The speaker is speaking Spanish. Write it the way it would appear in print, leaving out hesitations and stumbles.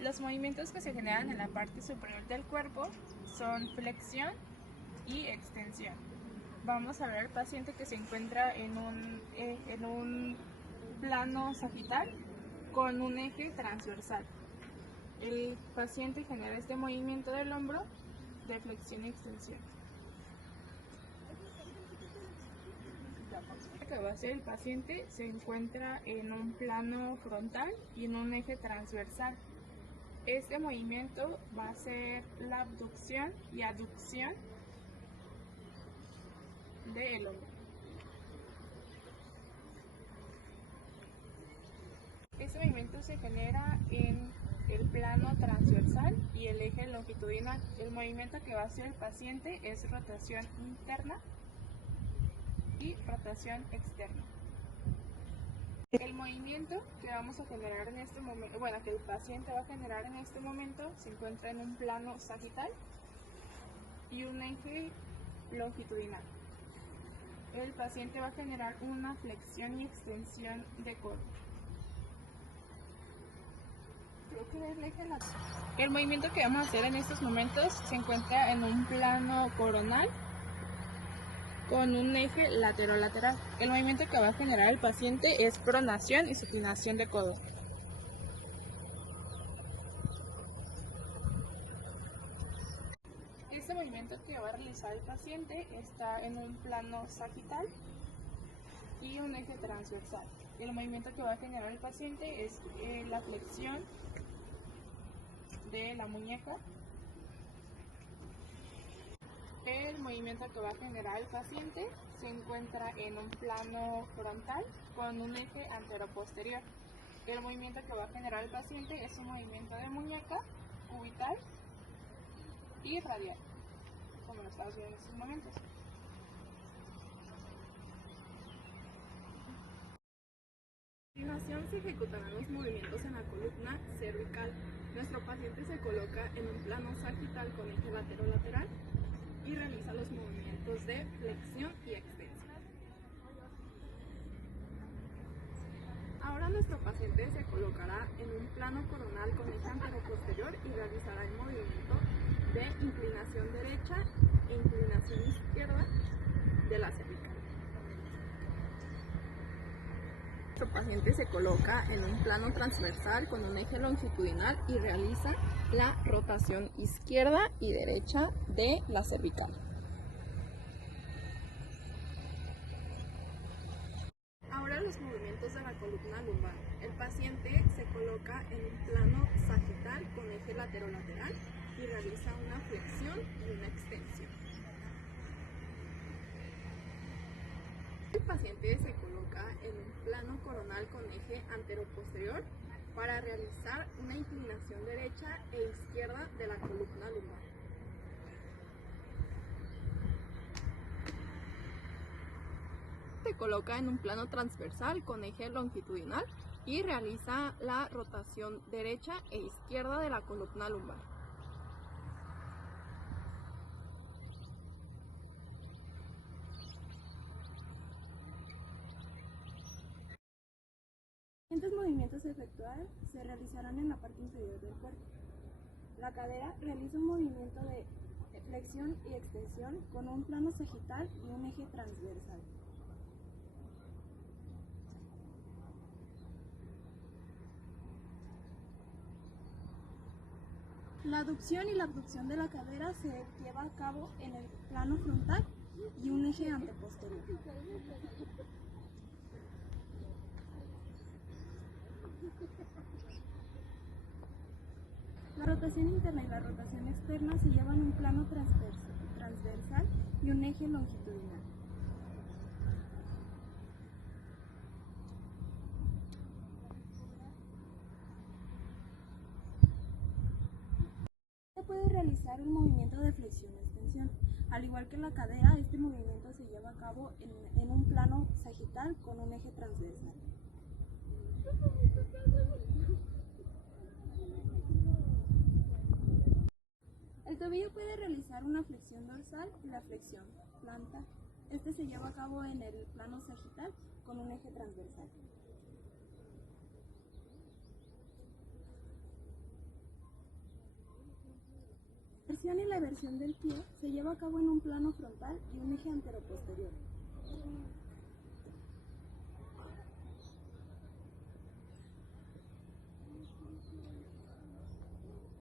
Los movimientos que se generan en la parte superior del cuerpo son flexión y extensión. Vamos a ver al paciente que se encuentra en un plano sagital con un eje transversal. El paciente genera este movimiento del hombro de flexión y extensión. La que va a hacer el paciente se encuentra en un plano frontal y en un eje transversal. Este movimiento va a ser la abducción y aducción del hombro. Este movimiento se genera en el plano transversal y el eje longitudinal. El movimiento que va a hacer el paciente es rotación interna y rotación externa. El movimiento que vamos a generar en este momento, que el paciente va a generar en este momento, se encuentra en un plano sagital y un eje longitudinal. El paciente va a generar una flexión y extensión de codo. El movimiento que vamos a hacer en estos momentos se encuentra en un plano coronal con un eje latero-lateral. El movimiento que va a generar el paciente es pronación y supinación de codo. Este movimiento que va a realizar el paciente está en un plano sagital y un eje transversal. El movimiento que va a generar el paciente es la flexión de la muñeca. El movimiento que va a generar el paciente se encuentra en un plano frontal con un eje antero-posterior. El movimiento que va a generar el paciente es un movimiento de muñeca, cubital y radial, como lo estamos viendo en estos momentos. A continuación se ejecutarán los movimientos en la columna cervical. Nuestro paciente se coloca en un plano sagital con eje latero-lateral y realiza los movimientos de flexión y extensión. Ahora nuestro paciente se colocará en un plano coronal con eje antero-posterior y realizará el movimiento de inclinación derecha e inclinación izquierda de la cervical. Nuestro paciente se coloca en un plano transversal con un eje longitudinal y realiza la rotación izquierda y derecha de la cervical. Ahora los movimientos de la columna lumbar. El paciente se coloca en un plano sagital con eje latero-lateral y realiza una flexión y una extensión. El paciente se coloca en un plano coronal con eje antero-posterior para realizar una inclinación derecha e izquierda de la columna lumbar. Se coloca en un plano transversal con eje longitudinal y realiza la rotación derecha e izquierda de la columna lumbar. Los siguientes movimientos a efectuar se realizarán en la parte inferior del cuerpo. La cadera realiza un movimiento de flexión y extensión con un plano sagital y un eje transversal. La aducción y la abducción de la cadera se lleva a cabo en el plano frontal y un eje anteposterior. La rotación interna y la rotación externa se llevan en un plano transversal y un eje longitudinal. Se puede realizar un movimiento de flexión-extensión. Al igual que la cadera, este movimiento se lleva a cabo en un plano sagital con un eje transversal. El tobillo puede realizar una flexión dorsal y la flexión plantar. Este se lleva a cabo en el plano sagital con un eje transversal. flexión y la eversión del pie se lleva a cabo en un plano frontal y un eje anteroposterior.